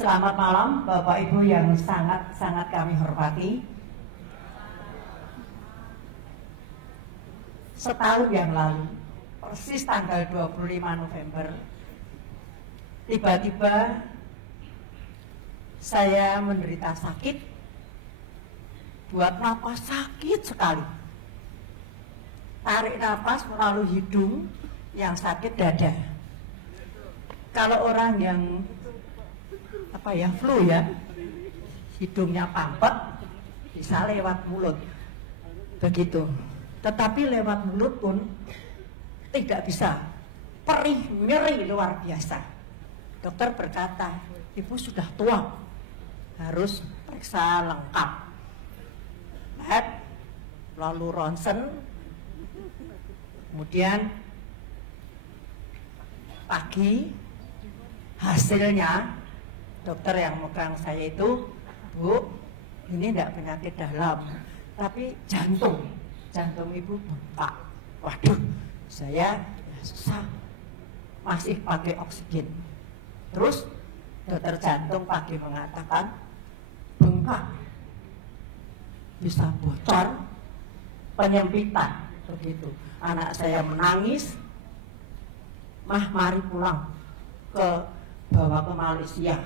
Selamat malam Bapak Ibu yang sangat kami hormati. Setahun yang lalu, persis tanggal 25 November, tiba-tiba saya menderita sakit, buat napas sakit sekali. Tarik napas melalui hidung, yang sakit dada. Kalau orang yang flu ya, hidungnya pampet, bisa lewat mulut, begitu. Tetapi lewat mulut pun tidak bisa, perih, nyeri luar biasa. Dokter berkata, ibu sudah tua, harus periksa lengkap. Lab, lalu ronsen, kemudian pagi hasilnya dokter yang megang saya itu, Bu, ini tidak penyakit dalam, tapi jantung ibu bengkak. Waduh, saya susah, masih pakai oksigen. Terus dokter jantung pagi mengatakan bengkak, bisa bocor, penyempitan, begitu. Anak saya menangis, mah mari pulang, bawa ke Malaysia.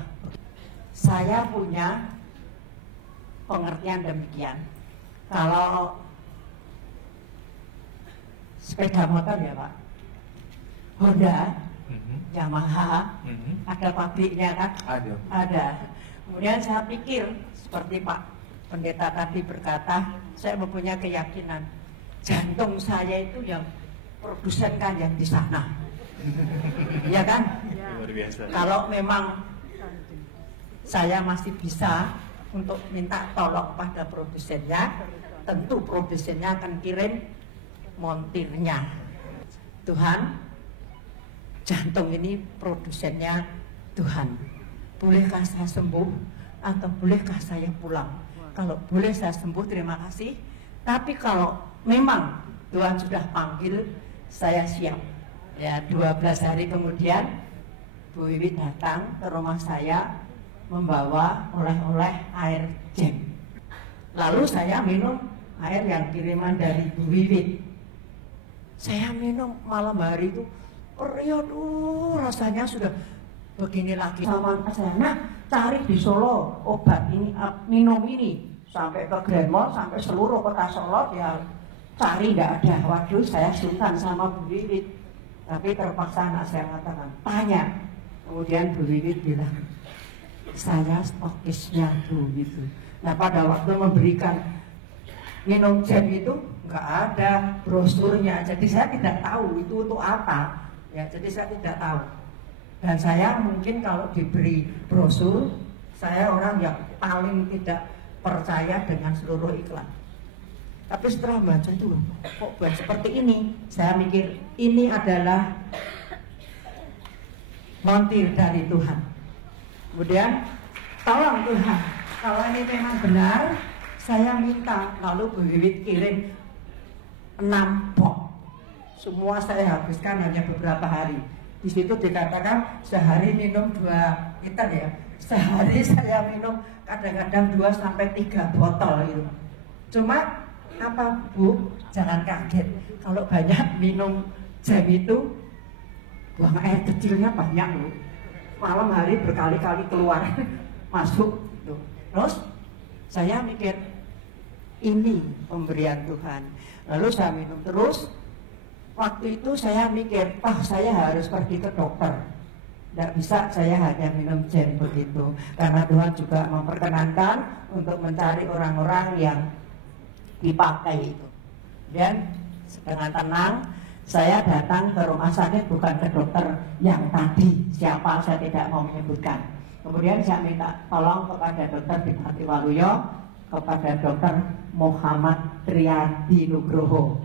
Saya punya pengertian demikian. Kalau sepeda motor ya Pak, Honda, Yamaha, ada pabriknya kan? Ada. Kemudian saya pikir seperti Pak Pendeta tadi berkata, saya mempunyai keyakinan jantung saya itu yang produsen kan yang di sana. Ya kan? Luar biasa. Kalau memang saya masih bisa untuk minta tolong pada produsennya, tentu produsennya akan kirim montirnya. Tuhan, jantung ini produsennya Tuhan. Bolehkah saya sembuh atau bolehkah saya pulang? Kalau boleh saya sembuh, terima kasih. Tapi kalau memang Tuhan sudah panggil, saya siap. Ya, 12 hari kemudian Bu Wiwi datang ke rumah saya membawa oleh-oleh air jam. Lalu saya minum air yang kiriman dari Bu Wiwi. Saya minum malam hari itu, rasanya sudah begini lagi. Sama saya, nah cari di Solo obat ini, minum ini sampai ke Grand Mall, sampai seluruh kota Solo ya cari nggak ada. Waduh, saya sungkan sama Bu Wiwi. Tapi terpaksa anak saya mengatakan, tanya. Kemudian Bu Wiwi bilang, saya stokisnya Bu gitu. Nah pada waktu memberikan minum jam itu nggak ada brosurnya, jadi saya tidak tahu itu untuk apa. Ya, jadi saya tidak tahu. Dan saya mungkin kalau diberi brosur, saya orang yang paling tidak percaya dengan seluruh iklan. Tapi setelah baca itu, kok buat seperti ini, saya mikir ini adalah montir dari Tuhan. Kemudian, tolong Tuhan, kalau ini memang benar, saya minta. Lalu Bu Wiwit kirim 6 box. Semua saya habiskan hanya beberapa hari. Di situ dikatakan sehari minum 2 liter ya. Sehari saya minum kadang-kadang 2 sampai 3 botol itu. Cuma apa Bu, jangan kaget kalau banyak minum jam itu buang air kecilnya banyak loh. Malam hari berkali-kali keluar masuk tuh. Terus saya mikir ini pemberian Tuhan. Lalu saya minum terus. Waktu itu saya mikir, saya harus pergi ke dokter. Tidak bisa saya hanya minum jam begitu, karena Tuhan juga memperkenankan untuk mencari orang-orang yang dipakai itu. Dan dengan tenang saya datang ke rumah sakit, bukan ke dokter yang tadi, siapa saya tidak mau menyebutkan. Kemudian saya minta tolong kepada dokter Dimati Waluyo, kepada dokter Muhammad Triadi Nugroho.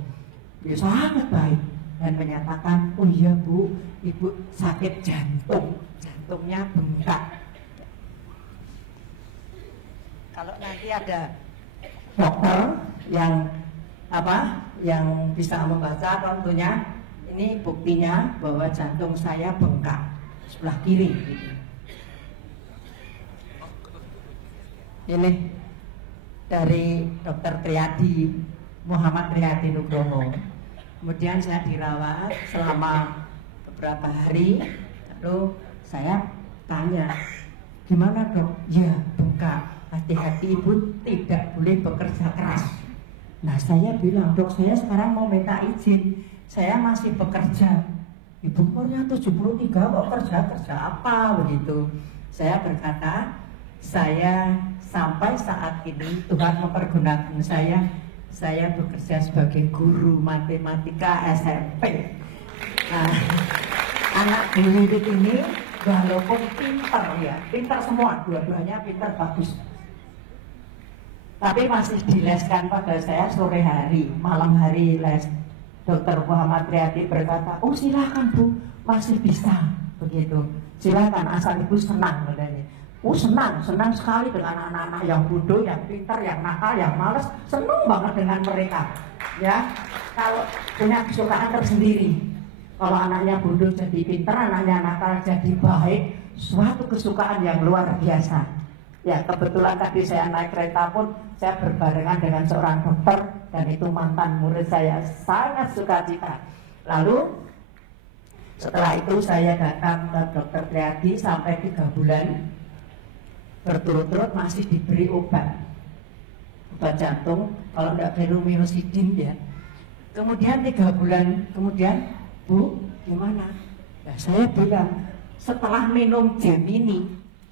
Dia sangat baik dan menyatakan, oh iya Bu, Ibu sakit jantung, jantungnya bengkak. Kalau nanti ada dokter yang bisa membaca, tentunya ini buktinya bahwa jantung saya bengkak sebelah kiri gitu. Ini dari Dr. Triadi, Muhammad Triadi Nugroho. Kemudian saya dirawat selama beberapa hari. Lalu saya tanya, gimana dok? Ya bengkak, hati-hati ibu tidak boleh bekerja keras. Nah saya bilang, dok saya sekarang mau minta izin, saya masih bekerja. Ibu umurnya 73 kok kerja apa begitu. Saya berkata, saya sampai saat ini Tuhan mempergunakan saya bekerja sebagai guru matematika SMP. Nah, anak Wiwit ini walaupun pintar ya, pintar semua, dua-duanya pintar bagus, tapi masih dileskan pada saya sore hari, malam hari les. Dokter Muhammad Triadi berkata, oh silakan Bu, masih bisa begitu, silakan asal ibu senang katanya. Oh senang sekali dengan anak-anak yang bodoh, yang pintar, yang nakal, yang malas, senang banget dengan mereka. Ya, kalau punya kesukaan tersendiri. Kalau anaknya bodoh jadi pintar, anaknya nakal jadi baik, suatu kesukaan yang luar biasa. Ya, kebetulan tadi saya naik kereta pun saya berbarengan dengan seorang dokter dan itu mantan murid saya, sangat sukacita. Lalu setelah itu saya datang ke Dokter Triadi sampai 3 bulan berturut-turut masih diberi obat jantung, kalau tidak ferominosidin ya. Kemudian 3 bulan kemudian, Bu, gimana? Nah, saya bilang setelah minum jam ini,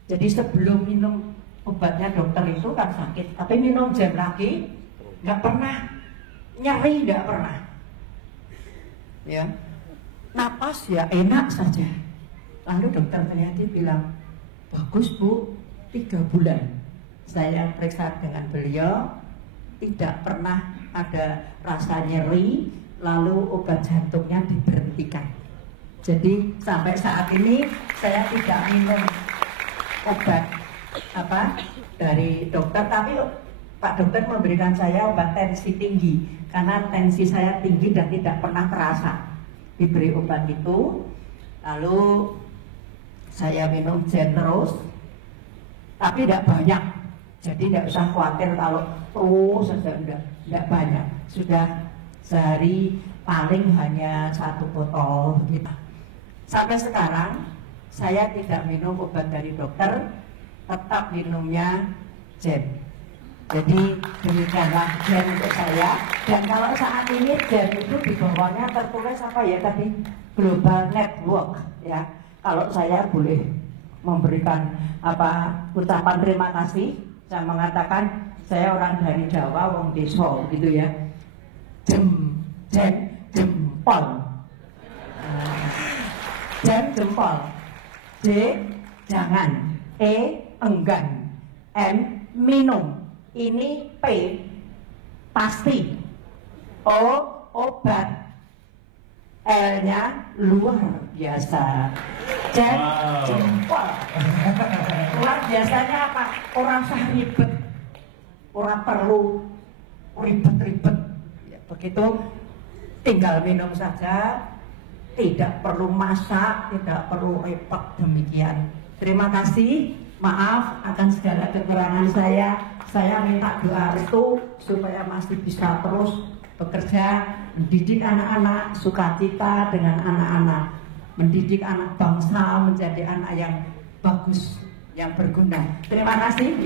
jadi sebelum minum obatnya dokter itu kan sakit, tapi minum jam lagi nggak pernah nyeri, nggak pernah. Ya, napas ya enak saja. Lalu dokter ternyata bilang, bagus Bu, 3 bulan saya periksa dengan beliau, tidak pernah ada rasa nyeri, lalu obat jantungnya diberhentikan. Jadi sampai saat ini saya tidak minum obat dari dokter, tapi Pak dokter memberikan saya obat tensi tinggi karena tensi saya tinggi dan tidak pernah terasa. Diberi obat itu, lalu saya minum terus, tapi tidak banyak. Jadi tidak usah khawatir kalau terus saja, tidak banyak. Sudah sehari paling hanya 1 botol gitu. Sampai sekarang saya tidak minum obat dari dokter, tetap minumnya gel. Jadi demikianlah gel untuk saya. Dan kalau saat ini gel itu di bawahnya tertulis apa ya tadi, Global Network ya. Kalau saya boleh memberikan ucapan terima kasih, saya mengatakan saya orang dari Jawa, wong desa gitu ya. Jempol. Jempol. J jangan, E enggan, M minum, ini P pasti, O obat, L-nya luar biasa. Jempol. Luar biasanya apa? Orang usah ribet, orang perlu ribet-ribet. Ya, begitu tinggal minum saja, tidak perlu masak, tidak perlu repot demikian. Terima kasih, maaf akan segala kekurangan saya. Saya minta doa restu supaya masih bisa terus bekerja, mendidik anak-anak, sukacita dengan anak-anak, mendidik anak bangsa menjadi anak yang bagus, yang berguna. Terima kasih.